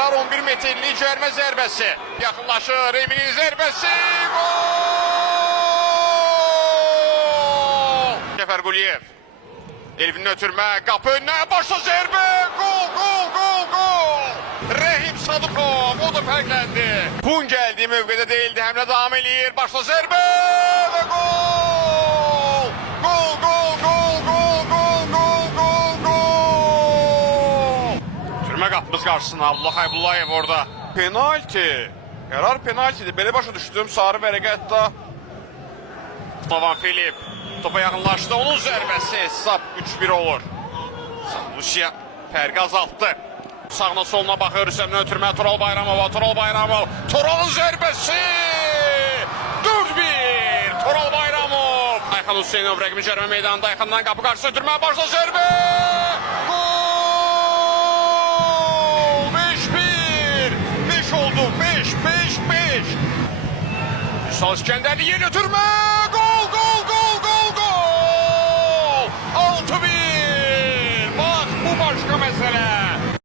Qərar 11 metrlik cərmə zərbəsi. Yaxınlaşır Eminin zərbəsi. Gol! Cəfər Quliyev. Elvin ötürmə, qapı önünə, başla zərbə. Gol, gol, gol, gol. Rəhim Sadıqov, o da fərqləndi. Bun gəldiyi mövqedə deyildi, həmlə davam eləyir. Başla zərbə və gol! Gol, gol, gol, gol, gol, gol, gol, gol! Türmə qapımız qarşısına Abdullah Haybullayev orada. Penalti. Qərar penaltidir. Belə başa düşdüm. Sarı vərəqə hətta. Novan Filip. Topa yaxınlaşdı. Onun zərbəsi hesab 3-1 olur. Lucia fərqi azaltdı. Sağına soluna baxır. Hüseynin ötürmə. Tural Bayramova. Tural Bayramov. Turalın zərbəsi. 4-1. Tural Bayramov. Ayxan Hüseynov rəqimi cərmə meydanında. Ayxandan qapı qarşısı ötürmə. Başla zərbə. Gol. 5-1. 5 oldu. 5. Üsal İskəndərli yeni ötürmə.